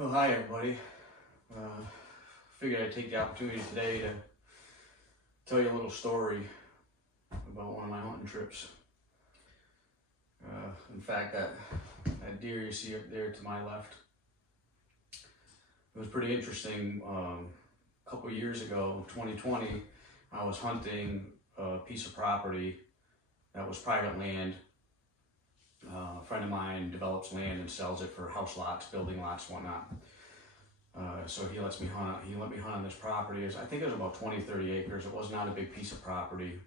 Well, hi everybody. Uh, Figured I'd take the opportunity today to tell you a little story about one of my hunting trips. In fact, that deer you see up there to my left, it was pretty interesting. A couple years ago, 2020, I was hunting a piece of property that was private land. A friend of mine develops land and sells it for house lots, building lots, whatnot. So he let me hunt on this property. I think it was about 20-30 acres. It was not a big piece of property.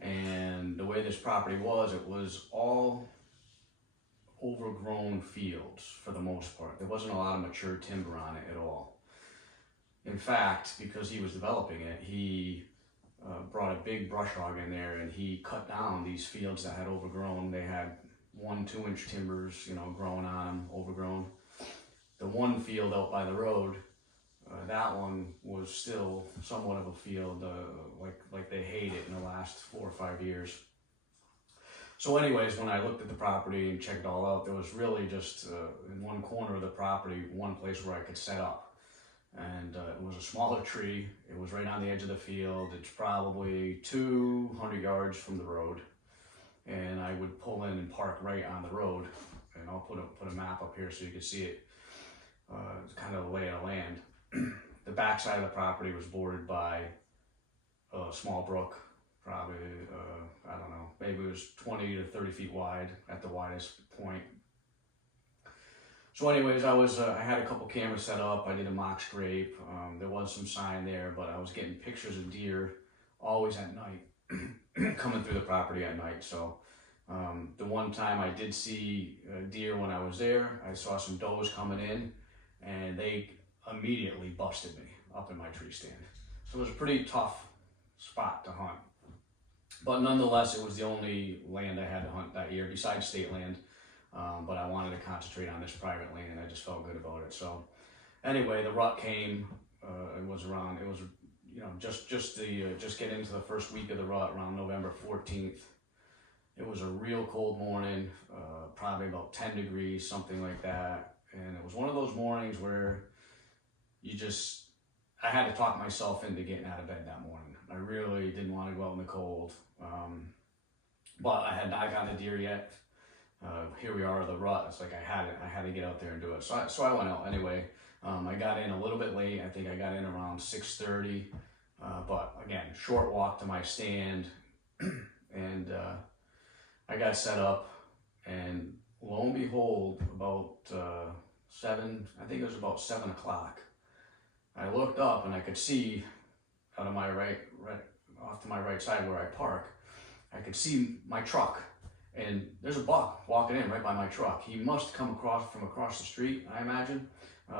And the way this property was, it was all overgrown fields for the most part. There wasn't a lot of mature timber on it at all. In fact, because he was developing it, he brought a big brush hog in there and he cut down these fields that had overgrown. They had 1-2 inch timbers, growing on them, overgrown. The one field out by the road, that one was still somewhat of a field, like they hayed it in the last 4 or 5 years. So anyways, when I looked at the property and checked it all out, there was really just in one corner of the property, one place where I could set up. And it was a smaller tree. It was right on the edge of the field. It's probably 200 yards from the road. And I would pull in and park right on the road. And I'll put a map up here so you can see it. It's kind of the lay of the land. The back side of the property was bordered by a small brook, probably, I don't know, maybe it was 20 to 30 feet wide at the widest point. So anyways, I had a couple cameras set up. I did a mock scrape. There was some sign there, but I was getting pictures of deer always at night, coming through the property at night. So the one time I did see deer when I was there, I saw some does coming in, and they immediately busted me up in my tree stand. So it was a pretty tough spot to hunt. But nonetheless, it was the only land I had to hunt that year besides state land. But I wanted to concentrate on this private land and I just felt good about it. So anyway, the rut came, just getting into the first week of the rut around November 14th. It was a real cold morning, probably about 10 degrees, something like that. And it was one of those mornings where I had to talk myself into getting out of bed that morning. I really didn't want to go out in the cold. But I had not gotten a deer yet. Here we are, the rut. It's like I had to get out there and do it. So I went out anyway. I got in a little bit late. I think I got in around 6:30. But again, short walk to my stand. And I got set up, and lo and behold, about 7 o'clock, I looked up and I could see out of my right off to my right side where I park, I could see my truck, and there's a buck walking in right by my truck. He must come from across the street, I imagine.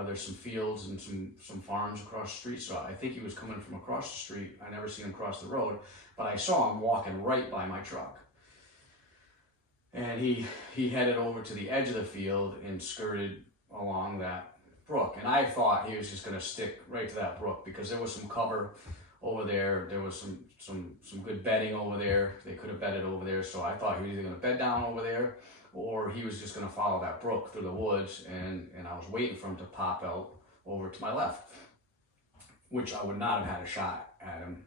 There's some fields and some farms across the street, so I think he was coming from across the street. I never seen him cross the road, but I saw him walking right by my truck. And he headed over to the edge of the field and skirted along that brook. And I thought he was just going to stick right to that brook because there was some cover over there. There was some good bedding over there. They could have bedded over there. So I thought he was either going to bed down over there or he was just going to follow that brook through the woods. And I was waiting for him to pop out over to my left, which I would not have had a shot at him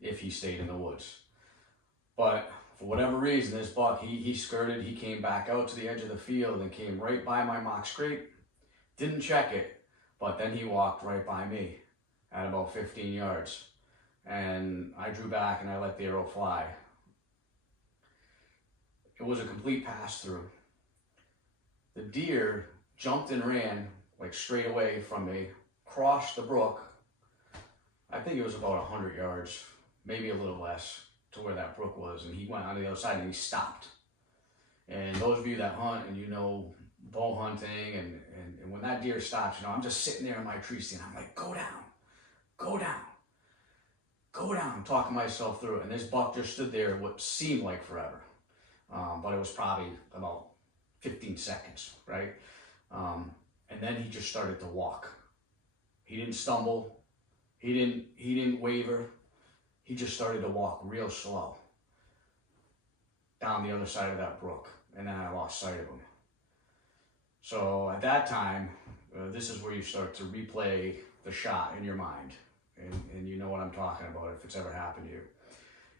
if he stayed in the woods. But for whatever reason, this buck, he skirted, he came back out to the edge of the field and came right by my mock scrape. Didn't check it, but then he walked right by me at about 15 yards. And I drew back and I let the arrow fly. It was a complete pass through. The deer jumped and ran like straight away from me, crossed the brook. I think it was about 100 yards, maybe a little less, to where that brook was, and he went on the other side and he stopped. And those of you that hunt and bow hunting, and when that deer stops, I'm just sitting there in my tree stand. I'm like, go down, go down, go down. I'm talking myself through it, and this buck just stood there what seemed like forever, but it was probably about 15 seconds, right? And then he just started to walk. He didn't stumble, he didn't waver. He just started to walk real slow down the other side of that brook, and then I lost sight of him. So at that time, this is where you start to replay the shot in your mind. And you know what I'm talking about if it's ever happened to you.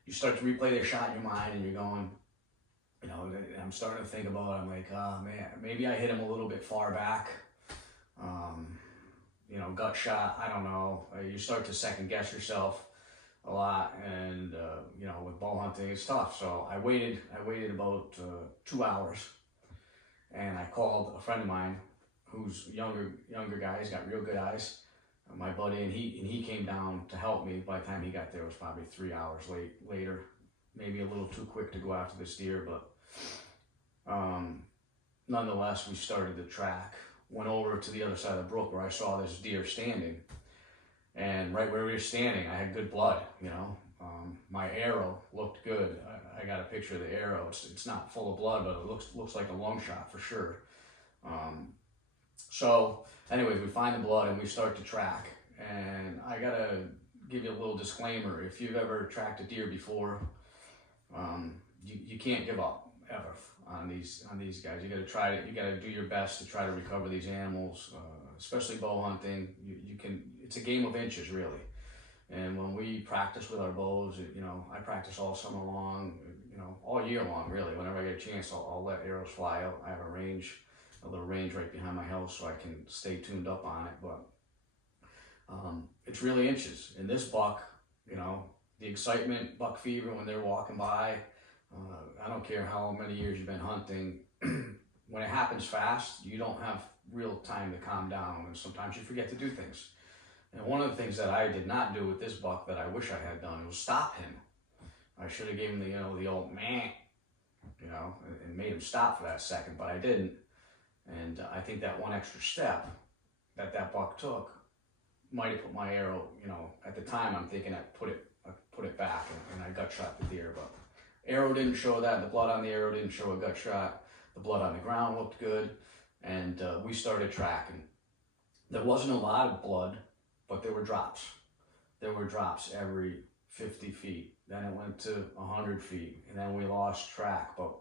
You start to replay the shot in your mind and you're going, you know, I'm starting to think about it. I'm like, oh man, maybe I hit him a little bit far back. You know, gut shot, I don't know. You start to second guess yourself a lot, and you know, with bow hunting, it's tough. So I waited about 2 hours, and I called a friend of mine who's younger guy. He's got real good eyes, my buddy, and he came down to help me. By the time he got there, it was probably 3 hours later, maybe a little too quick to go after this deer, but nonetheless, we started the track. Went over to the other side of the brook where I saw this deer standing, and right where we were standing, I had good blood. You know, my arrow looked good. I got a picture of the arrow. It's not full of blood, but it looks like a lung shot for sure. So, anyways, we find the blood and we start to track. And I gotta give you a little disclaimer: if you've ever tracked a deer before, you can't give up ever on these guys. You got to try it. You got to do your best to try to recover these animals, especially bow hunting. You can. It's a game of inches, really. And when we practice with our bows, you know, I practice all summer long, you know, all year long, really. Whenever I get a chance, I'll let arrows fly out. I have a little range right behind my house, so I can stay tuned up on it. But it's really inches. And this buck, you know, the excitement, buck fever when they're walking by. I don't care how many years you've been hunting, when it happens fast, you don't have real time to calm down, and sometimes you forget to do things. And one of the things that I did not do with this buck that I wish I had done was stop him. I should have given him the old meh, you know, and made him stop for that second, but I didn't. And I think that one extra step that buck took might have put my arrow, you know, at the time I'm thinking I put it back and I gut shot the deer, but arrow didn't show that. The blood on the arrow didn't show a gut shot. The blood on the ground looked good, and we started tracking. There wasn't a lot of blood, but there were drops. There were drops every 50 feet. Then it went to 100 feet, and then we lost track. But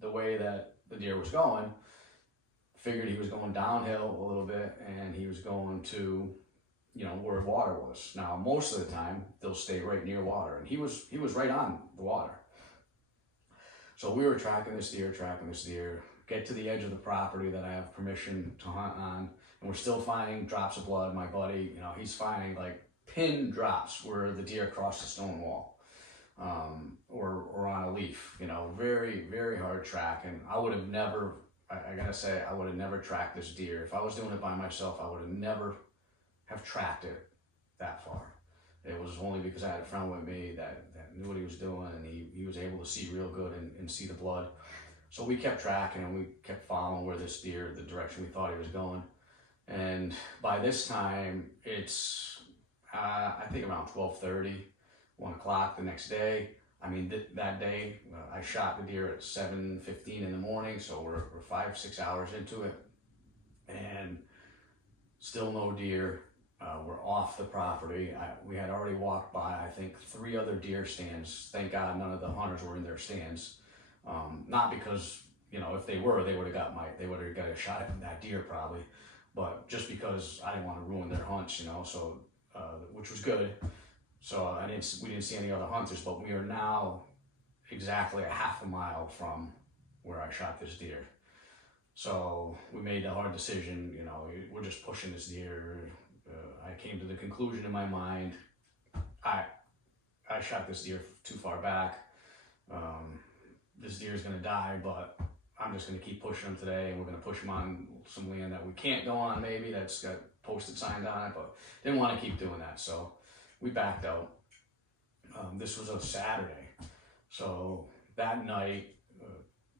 the way that the deer was going, figured he was going downhill a little bit, and he was going to, you know, where water was. Now, most of the time, they'll stay right near water, and he was right on the water. So we were tracking this deer, get to the edge of the property that I have permission to hunt on, and we're still finding drops of blood. My buddy, you know, he's finding like pin drops where the deer crossed the stone wall, or on a leaf, you know, very, very hard track. And I would have never, I gotta say, I would have never tracked this deer. If I was doing it by myself, I would have never have tracked it that far. It was only because I had a friend with me that knew what he was doing, and he was able to see real good and see the blood. So we kept tracking and we kept following where this deer, the direction we thought he was going. And by this time, it's, I think around 12:30, 1 o'clock the next day. I mean, that day, I shot the deer at 7:15 in the morning, so we're 5-6 hours into it, and still no deer. We're off the property. We had already walked by, I think, 3 other deer stands. Thank God none of the hunters were in their stands. Not because, you know, if they were, they would have got a shot at that deer probably, but just because I didn't want to ruin their hunts, you know. So, which was good. So we didn't see any other hunters, but we are now exactly a half a mile from where I shot this deer. So we made the hard decision, you know, we're just pushing this deer. I came to the conclusion in my mind, I shot this deer too far back. This deer is going to die, but I'm just going to keep pushing him today, and we're going to push him on some land that we can't go on, maybe, that's got posted signs on it, but didn't want to keep doing that, so we backed out. This was a Saturday, so that night,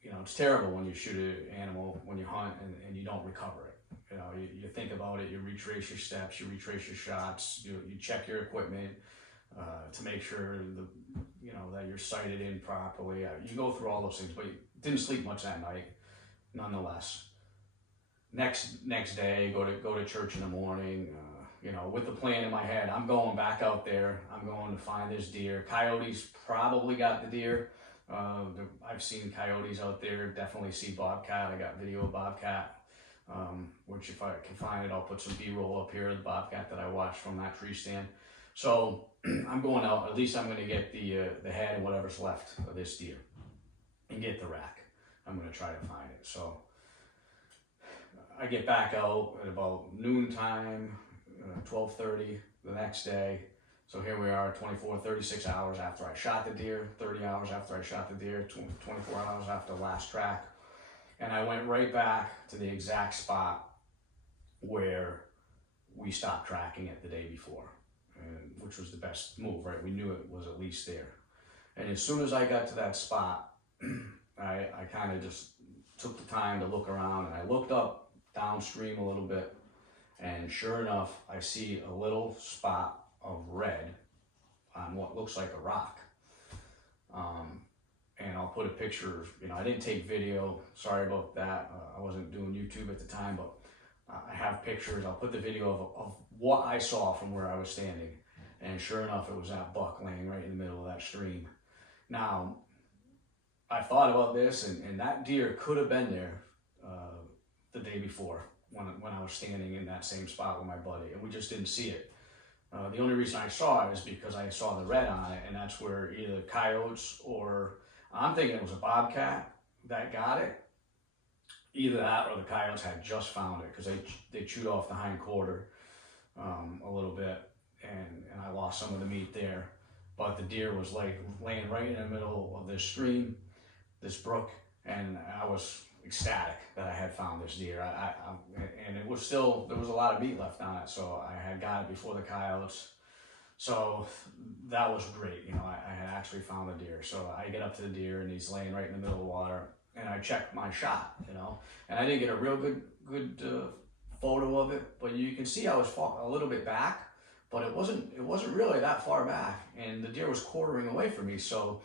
you know, it's terrible when you shoot an animal, when you hunt, and you don't recover it. You know, you think about it, you retrace your steps, you retrace your shots, you check your equipment to make sure that you're sighted in properly. You go through all those things, but you didn't sleep much that night, nonetheless. Next day, go to church in the morning. You know, with the plan in my head, I'm going back out there. I'm going to find this deer. Coyotes probably got the deer. I've seen coyotes out there. Definitely see bobcat. I got video of bobcat. which if I can find it, I'll put some B-roll up here of the bobcat that I watched from that tree stand. So I'm going out, at least I'm gonna get the head and whatever's left of this deer and get the rack. I'm gonna try to find it. So I get back out at about noontime, 12:30 the next day. So here we are 36 hours after I shot the deer, 30 hours after I shot the deer, 24 hours after the last track. And I went right back to the exact spot where we stopped tracking it the day before, which was the best move, right? We knew it was at least there. And as soon as I got to that spot, I kind of just took the time to look around, and I looked up downstream a little bit, and sure enough, I see a little spot of red on what looks like a rock. And I'll put a picture, I didn't take video, sorry about that. I wasn't doing YouTube at the time, but I have pictures. I'll put the video of what I saw from where I was standing. And sure enough, it was that buck laying right in the middle of that stream. Now, I thought about this, and that deer could have been there the day before when I was standing in that same spot with my buddy, and we just didn't see it. The only reason I saw it is because I saw the red on it, and that's where either coyotes or, I'm thinking it was a bobcat that got it. Either that or the coyotes had just found it, because they chewed off the hind quarter a little bit, and I lost some of the meat there. But the deer was laying right in the middle of this stream, this brook, and I was ecstatic that I had found this deer. And it was still, there was a lot of meat left on it, so I had got it before the coyotes. So that was great. I had actually found the deer. So I get up to the deer, and he's laying right in the middle of the water, and I check my shot, and I didn't get a real good photo of it, but you can see I was a little bit back, but it wasn't really that far back, and the deer was quartering away from me. So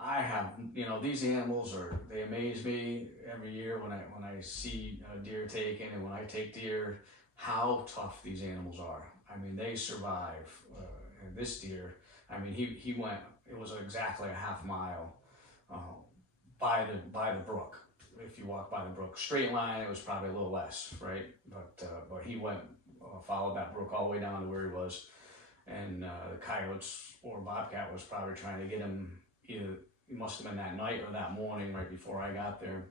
I have, these animals they amaze me every year when I see a deer taken, and when I take deer, how tough these animals are. I mean, they survive. And this deer, I mean, he went, it was exactly a half mile by the brook. If you walk by the brook, straight line, it was probably a little less, right? But he went, followed that brook all the way down to where he was, and the coyotes or bobcat was probably trying to get him. Either it must have been that night or that morning right before I got there,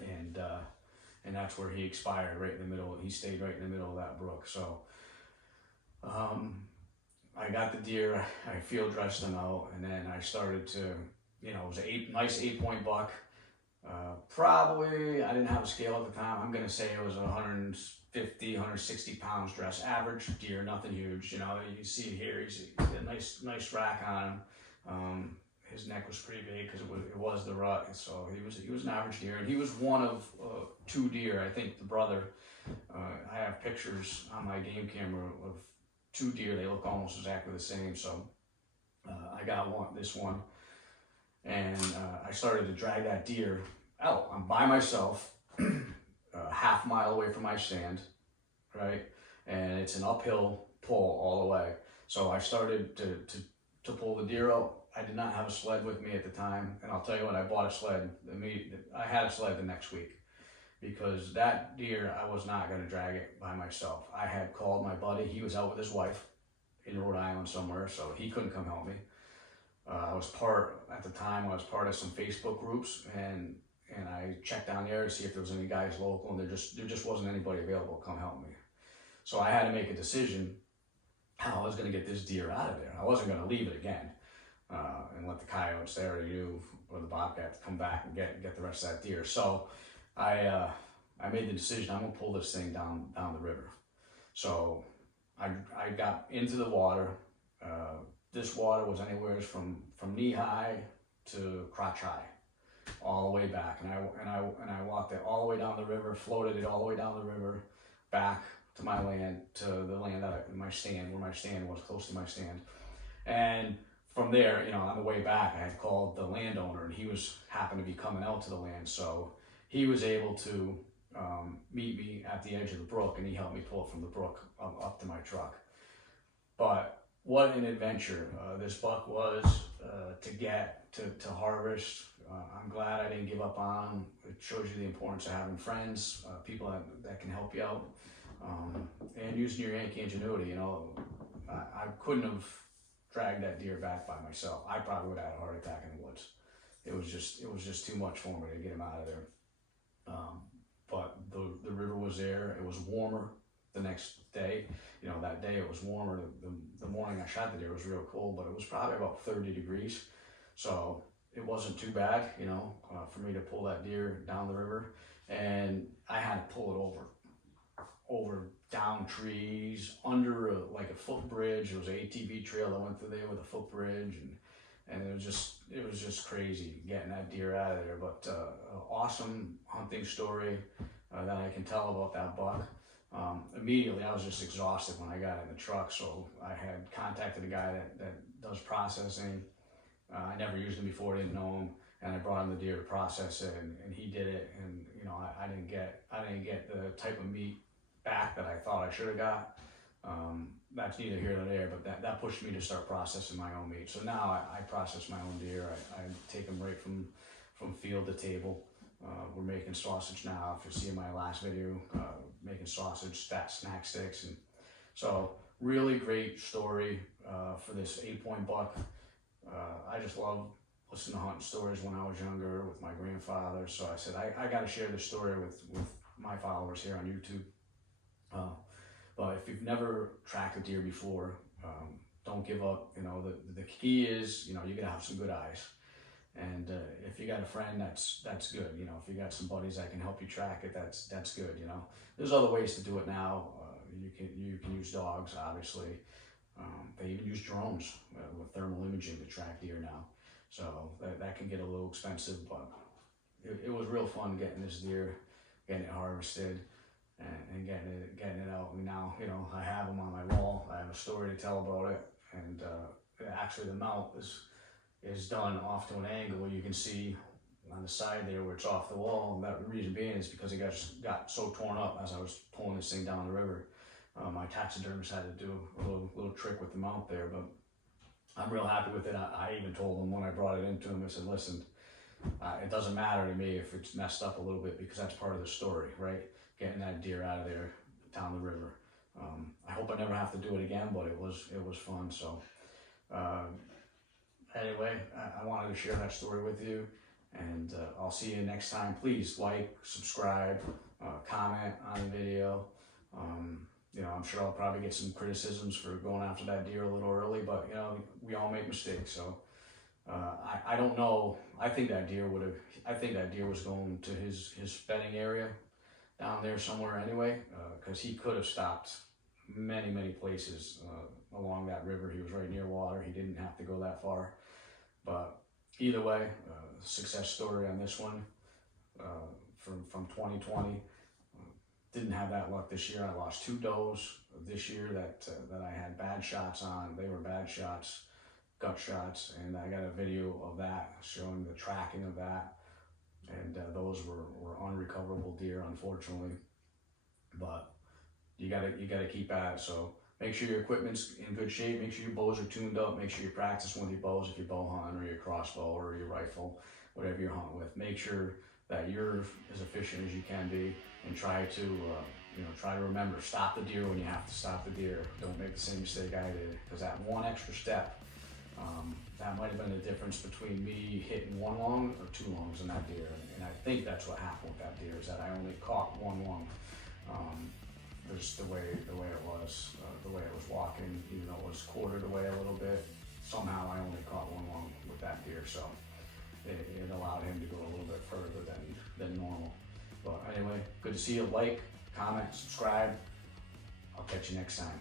and that's where he expired, right in the middle. He stayed right in the middle of that brook. So I got the deer, I field dressed him out, and then I started to, it was a nice 8-point buck. Probably, I didn't have a scale at the time. I'm gonna say it was 150, 160 pounds dress, average deer, nothing huge. You can see it here. He's a nice rack on him. His neck was pretty big because it was the rut, so he was an average deer, and he was one of 2 deer. I think the brother. I have pictures on my game camera of 2 deer. They look almost exactly the same. So I got this one, and I started to drag that deer out. I'm by myself, a half mile away from my stand, right, and it's an uphill pull all the way. So I started to pull the deer out. I did not have a sled with me at the time, and I'll tell you what, I bought a sled. I had a sled the next week, because that deer, I was not going to drag it by myself. I had called my buddy. He was out with his wife in Rhode Island somewhere, so he couldn't come help me. At the time, I was part of some Facebook groups, and I checked down there to see if there was any guys local, and there just wasn't anybody available to come help me. So I had to make a decision how I was going to get this deer out of there. I wasn't going to leave it again. And let the coyotes there or the bobcat come back and get the rest of that deer. So I made the decision, I'm gonna pull this thing down the river. So I got into the water. This water was anywhere from knee high to crotch high, all the way back. And I walked it all the way down the river, floated it all the way down the river, back to my land, to the land my stand, where my stand was, close to my stand. And from there, on the way back, I had called the landowner, and he happened to be coming out to the land, so he was able to meet me at the edge of the brook, and he helped me pull it from the brook up to my truck. But what an adventure this buck was to get. to harvest. I'm glad I didn't give up on them. It shows you the importance of having friends, people that can help you out, and using your Yankee ingenuity. You know, I couldn't have dragged that deer back by myself. I probably would have had a heart attack in the woods. It was just too much for me to get him out of there. But the river was there. It was warmer the next day. You know, that day it was warmer. The morning I shot the deer was real cold, but it was probably about 30 degrees. So it wasn't too bad, you know, for me to pull that deer down the river. And I had to pull it over down trees, under like a footbridge. There was an ATV trail that went through there with a footbridge, and it was just crazy getting that deer out of there. But an awesome hunting story that I can tell about that buck. Immediately I was just exhausted when I got in the truck, so I had contacted a guy that does processing. I never used him before, didn't know him, and I brought him the deer to process it, and he did it. And you know, I didn't get the type of meat back that I thought I should have got. That's neither here nor there, but that pushed me to start processing my own meat. So now I process my own deer. I take them right from field to table. We're making sausage now. If you see in my last video, making sausage, snack sticks, and so really great story for this 8-point buck. I just love listening to hunting stories when I was younger with my grandfather. So I said I got to share this story with my followers here on YouTube. But if you've never tracked a deer before, don't give up. You know, the key is, you know, you gotta have some good eyes. And if you got a friend, that's good. You know, if you got some buddies that can help you track it, that's good. You know, there's other ways to do it now. You can use dogs, obviously. They even use drones with thermal imaging to track deer now. So that can get a little expensive, but it was real fun getting this deer, getting it harvested, and getting it out. And now, you know, I have them on my wall. I have a story to tell about it, and actually the mount is done off to an angle where you can see on the side there where it's off the wall. And that reason being is because it got so torn up as I was pulling this thing down the river. My taxidermist had to do a little trick with the mount there, but I'm real happy with it. I even told him when I brought it into him, I said, listen, it doesn't matter to me if it's messed up a little bit, because that's part of the story, right? Getting that deer out of there down the river. I hope I never have to do it again, but it was fun. So anyway, I wanted to share that story with you, and I'll see you next time. Please like, subscribe, comment on the video. You know, I'm sure I'll probably get some criticisms for going after that deer a little early, but you know, we all make mistakes. So I don't know. I think that deer was going to his bedding area down there somewhere anyway, because he could have stopped many places along that river. He was right near water. He didn't have to go that far. But either way, success story on this one from 2020. Didn't have that luck this year. I lost 2 does this year that I had bad shots on. They were bad shots, gut shots, and I got a video of that showing the tracking of that. And those were unrecoverable deer, unfortunately. But you gotta keep at it. So make sure your equipment's in good shape. Make sure your bows are tuned up. Make sure you practice with your bows if you're bow hunting, or your crossbow, or your rifle, whatever you're hunting with. Make sure that you're as efficient as you can be, and try to remember, stop the deer when you have to stop the deer. Don't make the same mistake I did, because that one extra step, that might have been the difference between me hitting 1 lung or 2 lungs in that deer. And I think that's what happened with that deer, is that I only caught 1 lung. Just the way it was, the way it was walking, even though it was quartered away a little bit. Somehow I only caught 1 lung with that deer, so it allowed him to go a little bit further than normal. But anyway, good to see you. Like, comment, subscribe. I'll catch you next time.